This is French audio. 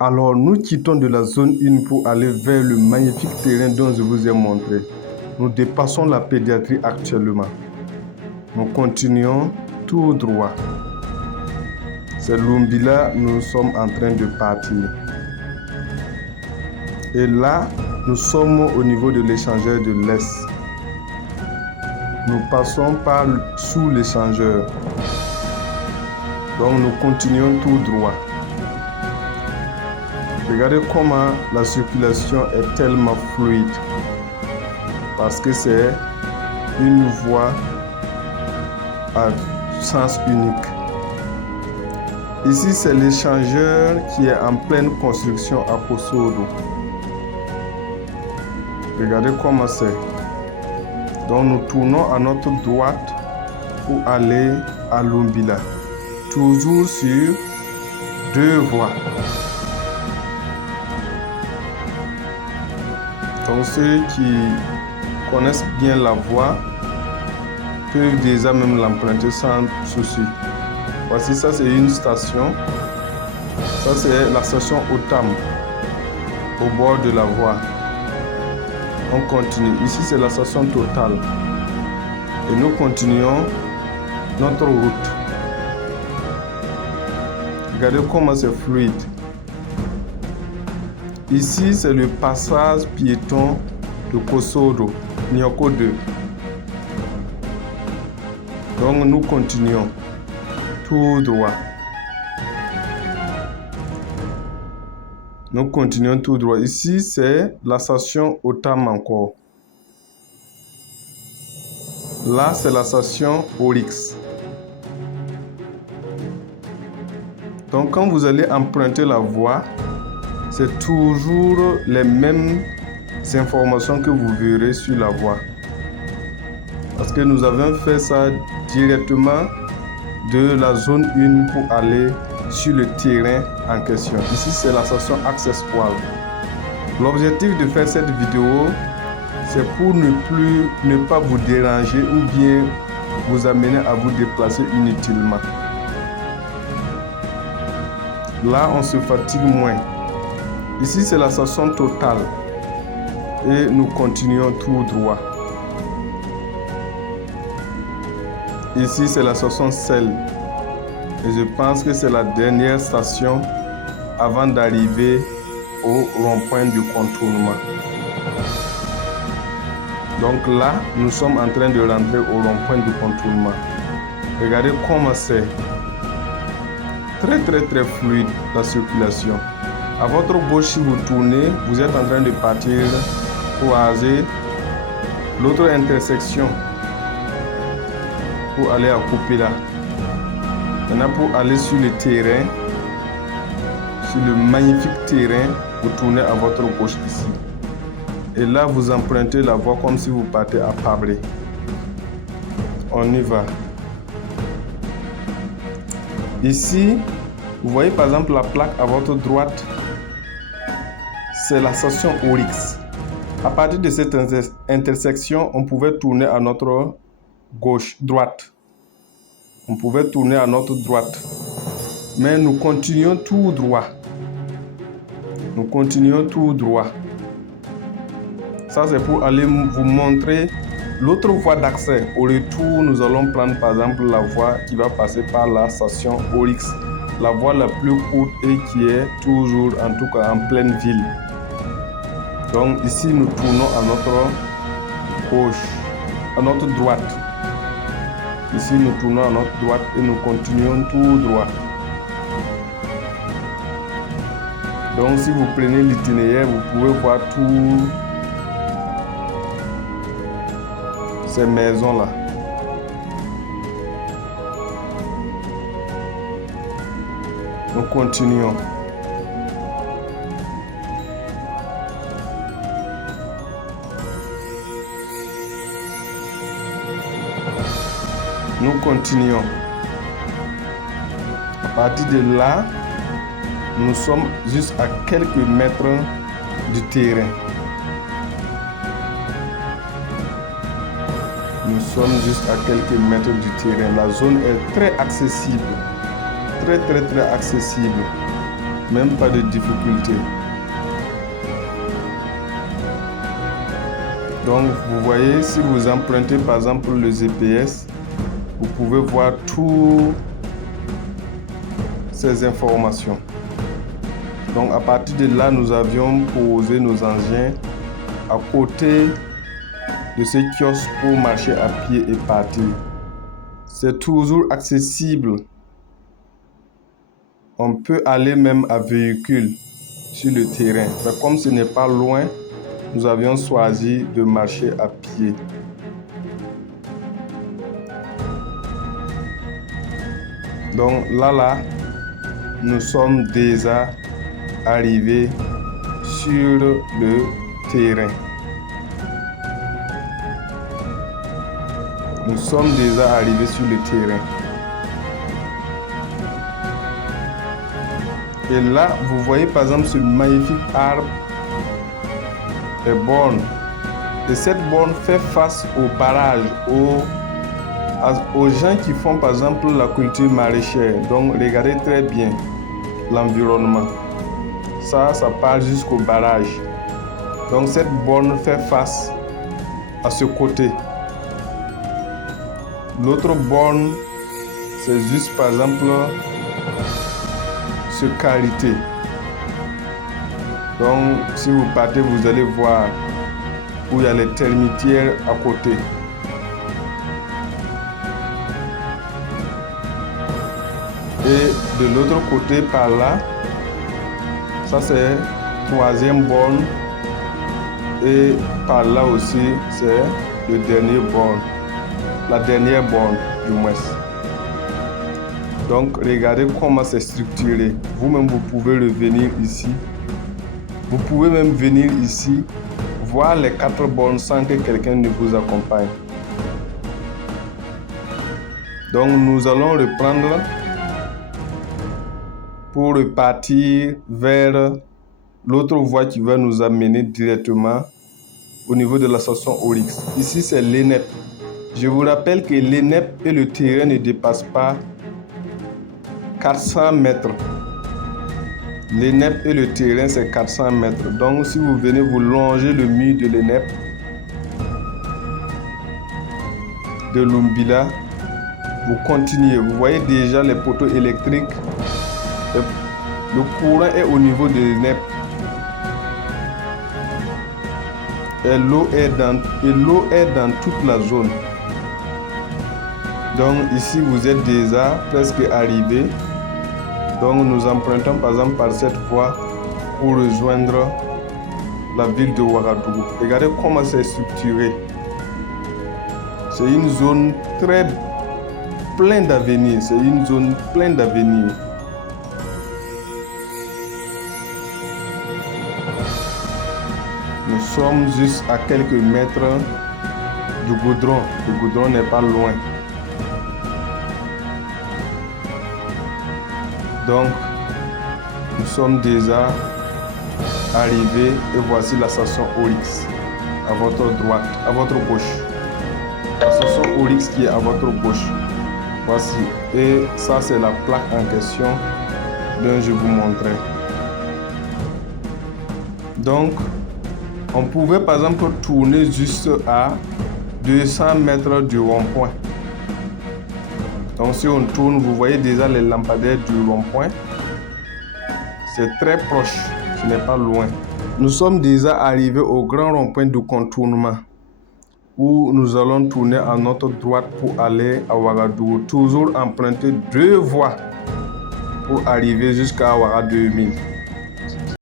Alors, nous quittons de la zone 1 pour aller vers le magnifique terrain dont je vous ai montré. Nous dépassons la pédiatrie actuellement. Nous continuons tout droit. C'est Lumbila, nous sommes en train de partir. Et là, nous sommes au niveau de l'échangeur de l'Est. Nous passons sous l'échangeur. Donc, nous continuons tout droit. Regardez comment la circulation est tellement fluide. Parce que c'est une voie à sens unique. Ici, c'est l'échangeur qui est en pleine construction à Kosovo. Regardez comment c'est. Donc, nous tournons à notre droite pour aller à Lumbila. Toujours sur 2 voies. Donc, ceux qui connaissent bien la voie peuvent déjà même l'emprunter sans souci. Voici, ça c'est une station. Ça c'est la station Otam, au bord de la voie. On continue. Ici c'est la station Total. Et nous continuons notre route. Regardez comment c'est fluide. Ici c'est le passage piéton de Kosovo, Nyoko 2. Donc nous continuons tout droit. Nous continuons tout droit. Ici, c'est la station Otam encore. Là, c'est la station Oryx. Donc, quand vous allez emprunter la voie, c'est toujours les mêmes informations que vous verrez sur la voie. Parce que nous avons fait ça directement de la zone 1 pour aller sur le terrain en question. Ici, c'est la station Access Poil. L'objectif de faire cette vidéo, c'est pour ne pas vous déranger ou bien vous amener à vous déplacer inutilement. Là, on se fatigue moins. Ici, c'est la station Total. Et nous continuons tout droit. Ici, c'est la station Cell. Et je pense que c'est la dernière station avant d'arriver au rond-point du contournement. Donc là, nous sommes en train de rentrer au rond-point du contournement. Regardez comment c'est très fluide la circulation. À votre gauche, si vous tournez, vous êtes en train de partir pour aller l'autre intersection pour aller à Kopela. Maintenant, pour aller sur le terrain, sur le magnifique terrain, vous tournez à votre gauche ici. Et là, vous empruntez la voie comme si vous partez à Pabré. On y va. Ici, vous voyez par exemple la plaque à votre droite. C'est la station Oryx. À partir de cette intersection, on pouvait tourner à notre droite. On pouvait tourner à notre droite. Mais nous continuons tout droit. Nous continuons tout droit. Ça, c'est pour aller vous montrer l'autre voie d'accès. Au retour, nous allons prendre par exemple la voie qui va passer par la station Oryx. La voie la plus courte et qui est toujours, en tout cas, en pleine ville. Donc ici, nous tournons à notre gauche, à notre droite. Ici, nous tournons à notre droite et nous continuons tout droit. Donc, si vous prenez l'itinéraire, vous pouvez voir toutes ces maisons-là. Nous continuons. Nous continuons. À partir de là, nous sommes juste à quelques mètres du terrain. Nous sommes juste à quelques mètres du terrain. La zone est très accessible. Très accessible. Même pas de difficulté. Donc vous voyez, si vous empruntez par exemple le GPS, vous pouvez voir toutes ces informations. Donc à partir de là, nous avions posé nos engins à côté de ces kiosques pour marcher à pied et partir. C'est toujours accessible. On peut aller même à véhicule sur le terrain. Mais comme ce n'est pas loin, nous avions choisi de marcher à pied. Donc là, nous sommes déjà arrivés sur le terrain. Nous sommes déjà arrivés sur le terrain. Et là, vous voyez par exemple ce magnifique arbre de borne. Et cette borne fait face au barrage, aux gens qui font par exemple la culture maraîchère. Donc regardez très bien l'environnement. Ça part jusqu'au barrage. Donc cette borne fait face à ce côté. L'autre borne, c'est juste par exemple ce carité. Donc si vous partez, vous allez voir où il y a les termitières à côté. Et de l'autre côté, par là, ça c'est troisième borne. Et par là aussi, c'est le dernier borne. La dernière borne du moins. Donc regardez comment c'est structuré. Vous-même, vous pouvez revenir ici. Vous pouvez même venir ici, voir les 4 bornes sans que quelqu'un ne vous accompagne. Donc nous allons reprendre pour repartir vers l'autre voie qui va nous amener directement au niveau de la station Oryx. Ici c'est l'ENEP. Je vous rappelle que l'ENEP et le terrain ne dépassent pas 400 mètres. L'ENEP et le terrain c'est 400 mètres. Donc si vous venez vous longer le mur de l'ENEP de Lumbila, vous continuez. Vous voyez déjà les poteaux électriques. Le courant est au niveau de l'ENEP. Et l'eau est dans toute la zone. Donc ici vous êtes déjà presque arrivé. Donc nous empruntons par exemple par cette voie pour rejoindre la ville de Ouagadougou. Regardez comment c'est structuré. C'est une zone très pleine d'avenir. C'est une zone pleine d'avenir. Nous sommes juste à quelques mètres du goudron. Le goudron n'est pas loin. Donc, nous sommes déjà arrivés et voici la station Oryx à votre droite, à votre gauche. La station Oryx qui est à votre gauche. Voici. Et ça, c'est la plaque en question dont je vous montrais. Donc, on pouvait par exemple tourner juste à 200 mètres du rond-point. Donc si on tourne, vous voyez déjà les lampadaires du rond-point. C'est très proche, ce n'est pas loin. Nous sommes déjà arrivés au grand rond-point de contournement où nous allons tourner à notre droite pour aller à Ouagadougou. Toujours emprunter 2 voies pour arriver jusqu'à Ouagadougou 2000.